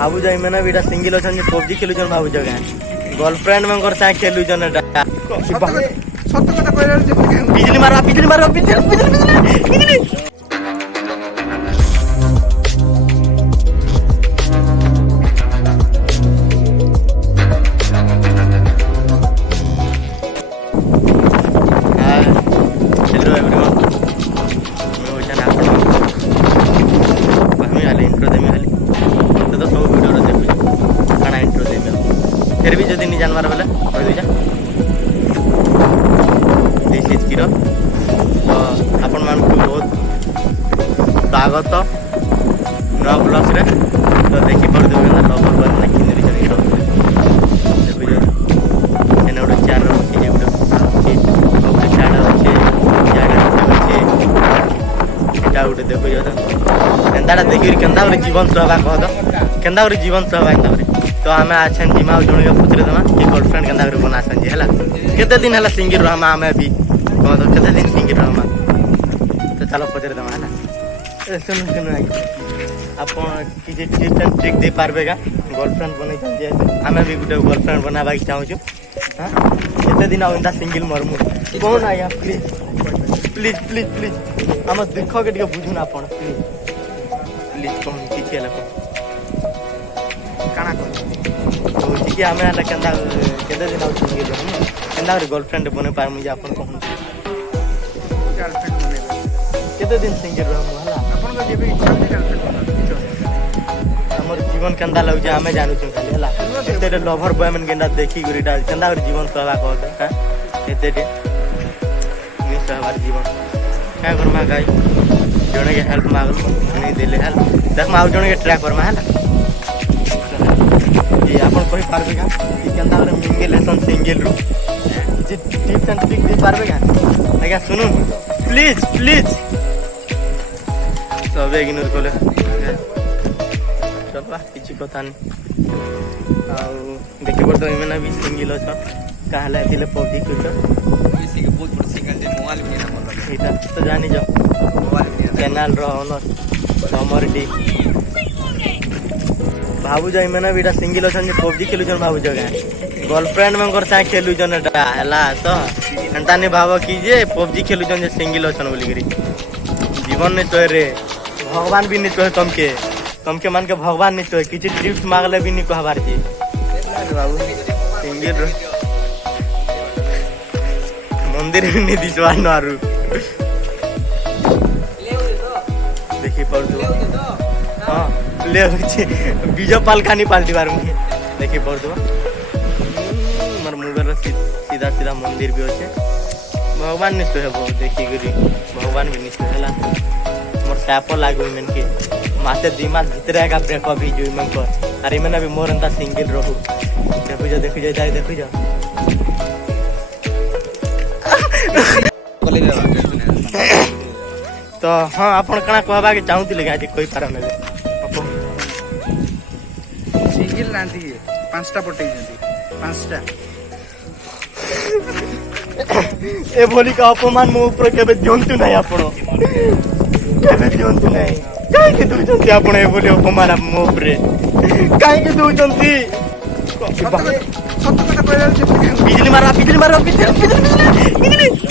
भावुज मैंने भी सिंगल अच्छा पबजी खेलुन भावुज क्या गर्लफ्रेंड में खेलुन बिजली मारवा बिजली मारवा बिजली फिर भी जदि नहीं जानवर बोले कह दीजा दिस इज किरो तो आपण मान को बहुत स्वागत नवा ब्लॉग रे तो देखि पड़ देबे ना लवर पर ना किने रे जनी देखो जो एने उडे चार रो कि उडे ओके चार अछि जागा अछि एटा उडे देखो जो केंदाडा देखि केंदा रे जीवन सहबा कह दो केंदा रे जीवन सहबा केंदा रे तो आमे आछन जिमा जण के पुत्र दमा कि गर्लफ्रेंड केंदा रे बना सन हला केते दिन हला सिंगल रहमा आमे भी कह दो केते दिन सिंगल रहमा तो चलो पुत्र दमा हला सुन सुन आपण कि जे टिप्स एंड ट्रिक दे पारबे का गर्लफ्रेंड बनै जे आमे भी गुटे गर्लफ्रेंड बनाबा के चाहू छु हां केते दिन आउंदा सिंगल मरमु कोन आया प्लीज प्लीज प्लीज प्लीज हम दुख के टिके बुझुन आपण प्लीज प्लीज कोन कि केला काना कोन तो कि हमें हला केंदा केते दिन आउ सिंगल रहमु केंदा रे गर्लफ्रेंड बने पार मुझे अपन कोन गर्लफ्रेंड बने केते दिन सिंगल रहमु हला अपन को जेबे इच्छा से गर्लफ्रेंड बना हमर जीवन केंदा लागु जे हमें जानू छु खाली हला एते लवर बॉय मन केंदा देखि गुरीटा केंदा रे जीवन सहबा कहत हां एते दे नि सहबार जीवन का करमा गाई जणे के हेल्प मांगल नहीं देले हेल्प देख माउ जणे के ट्रैक करमा हला आपण कहि पारबे का कि केंदा रे मिंगल लेसन सिंगल रो जे टिप्स एंड ट्रिक दे पारबे का आज्ञा सुनुन प्लीज प्लीज सब इग्नोर कोले चलबा किछि कथा नै आ देखि पड़तो इमेना भी सिंगल छ कहला दिले पबजी खेल इसी के बहुत बड़ सिंगल जे मोबाइल में ना मतलब एटा तो जानि जा मोबाइल में चैनल रो ओनर समर डी भावुज मैंने भी सिंगल अच्छा पबजी खेलुन भावुज क्या गर्लफ्रेंड में खेलुन हला तो एंता नहीं भाव कि जे पबजी खेलुन सिंगल अच्छा बोल जीवन नहीं तो रे भगवान भी नहीं तो तुमके तुमके मान के भगवान नहीं तो किसी टिप्स मांगले भी नहीं कहबार जी बाबू सिंगल मंदिर भी नहीं दिसवा नारू देखी पड़ हाँ ले बीज पालकानी पाल्टी बार मुझे देखी पड़ दो मोर मुगर सीधा सीधा मंदिर भी अच्छे भगवान निश्चय है बहुत देखी गरी भगवान भी निश्चय है मोर साप लागू मन के माते दिमाग भीतर का ब्रेकअप भी जो मन को अरे मैंने भी मोर अंता सिंगल रहू देखो जा जाए देखो जा तो हाँ आपण कणा कहबा के चाहूतिले गाडी कोई पार नै सिंगल लांती पांचटा पटै जंती पांचटा ए बोली का अपमान मो ऊपर केबे जंतु नै आपण केबे जंतु नै काहे के दु जंती आपण ए बोली अपमान मो ऊपर काहे के दु जंती सत्य कथा कहला बिजली मारवा बिजली